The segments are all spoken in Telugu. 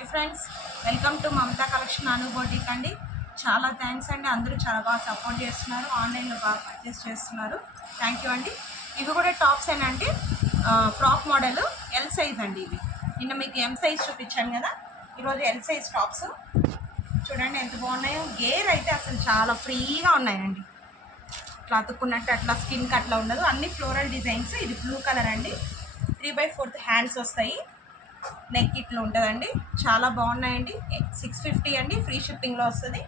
Hi friends, welcome to Mamata collection Anu boutique అండి. చాలా థ్యాంక్స్ అండి. అందరూ చాలా బాగా సపోర్ట్ చేస్తున్నారు, ఆన్లైన్లో బాగా పర్చేస్ చేస్తున్నారు. థ్యాంక్ యూ అండి. ఇవి కూడా టాప్స్ అండి, ఫ్రాక్ మోడల్ ఎల్ సైజ్ అండి. ఇవి నిన్న మీకు ఎం సైజ్ చూపించాను కదా, ఈరోజు ఎల్ సైజ్ టాప్స్ చూడండి ఎంత బాగున్నాయో. గేర్ అయితే అసలు చాలా ఫ్రీగా ఉన్నాయండి, ఇట్లా అతుక్కున్నట్టు అట్లా స్కిన్కి అట్లా ఉండదు. అన్ని ఫ్లోరల్ డిజైన్స్. ఇది బ్లూ కలర్ అండి, 3/4 హ్యాండ్స్ వస్తాయి, నెక్ ఇట్లా ఉంటుందండి. చాలా బాగున్నాయండి. 650 అండి, ఫ్రీ షిప్పింగ్లో వస్తుంది.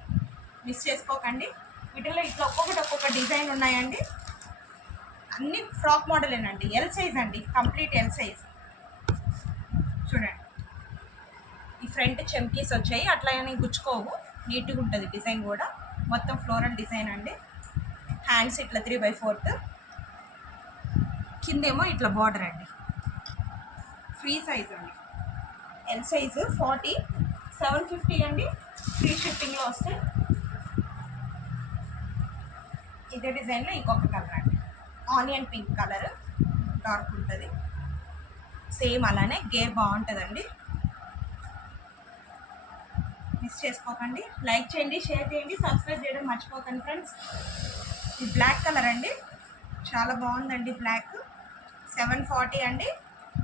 మిస్ చేసుకోకండి. వీటిలో ఇట్లా ఒక్కొక్క డిజైన్ ఉన్నాయండి. అన్ని ఫ్రాక్ మోడలేనండి, ఎల్ సైజ్ అండి, కంప్లీట్ ఎల్ సైజ్. చూడండి ఈ ఫ్రంట్ చెమ్కీస్ వచ్చాయి, అట్లా అని గుచ్చుకోవు, నీట్గా ఉంటుంది డిజైన్ కూడా. మొత్తం ఫ్లోరల్ డిజైన్ అండి. హ్యాండ్స్ ఇట్లా 3/4, కిందేమో ఇట్లా బార్డర్ అండి. ఫ్రీ సైజ్ అండి, ఎల్ సైజు 40, 750 అండి, ఫ్రీ షిప్పింగ్లో వస్తాయి. ఇదే డిజైన్లో ఇంకొక కలర్ అండి, ఆనియన్ పింక్ కలర్, డార్క్ ఉంటుంది. సేమ్ అలానే గేర్ బాగుంటుందండి. మిస్ చేసుకోకండి. లైక్ చేయండి, షేర్ చేయండి, సబ్స్క్రైబ్ చేయడం మర్చిపోకండి ఫ్రెండ్స్. ఇది బ్లాక్ కలర్ అండి, చాలా బాగుందండి. బ్లాక్ 740 అండి,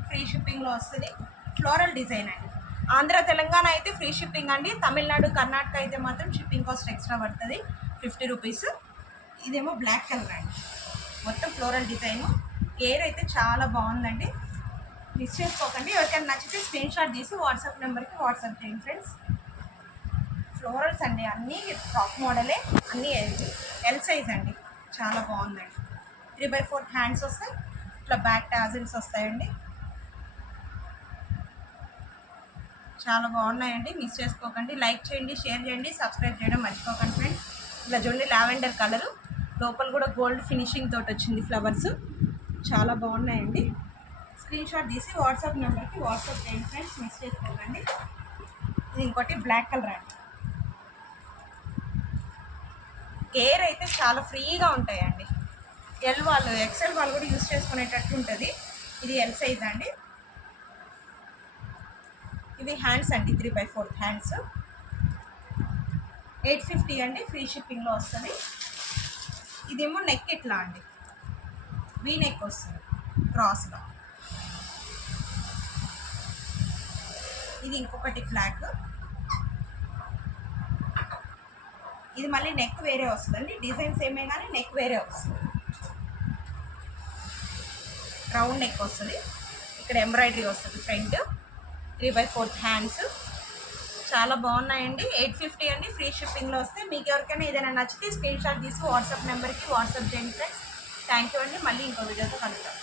ఫ్రీ షిప్పింగ్లో వస్తుంది. ఫ్లోరల్ డిజైన్ అండి. ఆంధ్ర తెలంగాణ అయితే ఫ్రీ షిప్పింగ్ అండి, తమిళనాడు కర్ణాటక అయితే మాత్రం షిప్పింగ్ కాస్ట్ ఎక్స్ట్రా పడుతుంది, 50 రూపీస్. ఇదేమో బ్లాక్ కలర్ అండి, మొత్తం ఫ్లోరల్ డిజైను. గేర్ అయితే చాలా బాగుందండి. మిస్ చేసుకోకండి. ఎవరికైనా నచ్చితే స్క్రీన్ షాట్ తీసి వాట్సాప్ నెంబర్కి వాట్సాప్ చేయండి ఫ్రెండ్స్. ఫ్లోరల్స్ అండి, అన్నీ ఫ్రాక్ మోడలే, అన్నీ ఎల్ సైజ్ అండి. చాలా బాగుందండి. 3/4 హ్యాండ్స్ వస్తాయి, ఇట్లా బ్యాక్ టాజిల్స్ వస్తాయండి. చాలా బాగున్నాయండి. మిస్ చేసుకోకండి. లైక్ చేయండి, షేర్ చేయండి, సబ్స్క్రైబ్ చేయడం మర్చిపోకండి ఫ్రెండ్స్. ఇలా చూడండి, లావెండర్ కలరు, లోపల కూడా గోల్డ్ ఫినిషింగ్ తోటి వచ్చింది ఫ్లవర్స్. చాలా బాగున్నాయండి. స్క్రీన్ షాట్ తీసి వాట్సాప్ నెంబర్కి వాట్సాప్ చేయండి ఫ్రెండ్స్, మిస్ చేసుకోకండి. ఇది ఇంకోటి బ్లాక్ కలర్ అండి. గేర్ అయితే చాలా ఫ్రీగా ఉంటాయండి. ఎల్ వాళ్ళు, ఎక్సెల్ వాళ్ళు కూడా యూస్ చేసుకునేటట్టు ఉంటుంది. ఇది ఎల్ సైజ్ అండి. ఇవి హ్యాండ్స్ అండి, 3/4 హ్యాండ్స్, 850 అండి, ఫ్రీ షిప్పింగ్లో వస్తుంది. ఇదేమో నెక్ ఇట్లా అండి, వీ నెక్ వస్తుంది క్రాస్గా. ఇది ఇంకొకటి బ్లాక్, ఇది మళ్ళీ నెక్ వేరే వస్తుందండి. డిజైన్స్ ఏమే కానీ నెక్ వేరే వస్తుంది, రౌండ్ నెక్ వస్తుంది. ఇక్కడ ఎంబ్రాయిడరీ వస్తుంది ఫ్రంట్, 3/4 హ్యాండ్స్. చాలా బాగున్నాయండి. 850 అండి, ఫ్రీ షిప్పింగ్లో వస్తే. మీకు ఎవరికైనా ఏదైనా నచ్చితే స్క్రీన్ షాట్ తీసి వాట్సాప్ నెంబర్కి వాట్సాప్ చేయండి ఫ్రెండ్స్. థ్యాంక్ యూ అండి. మళ్ళీ ఇంకో వీడియోతో కలుద్దాం.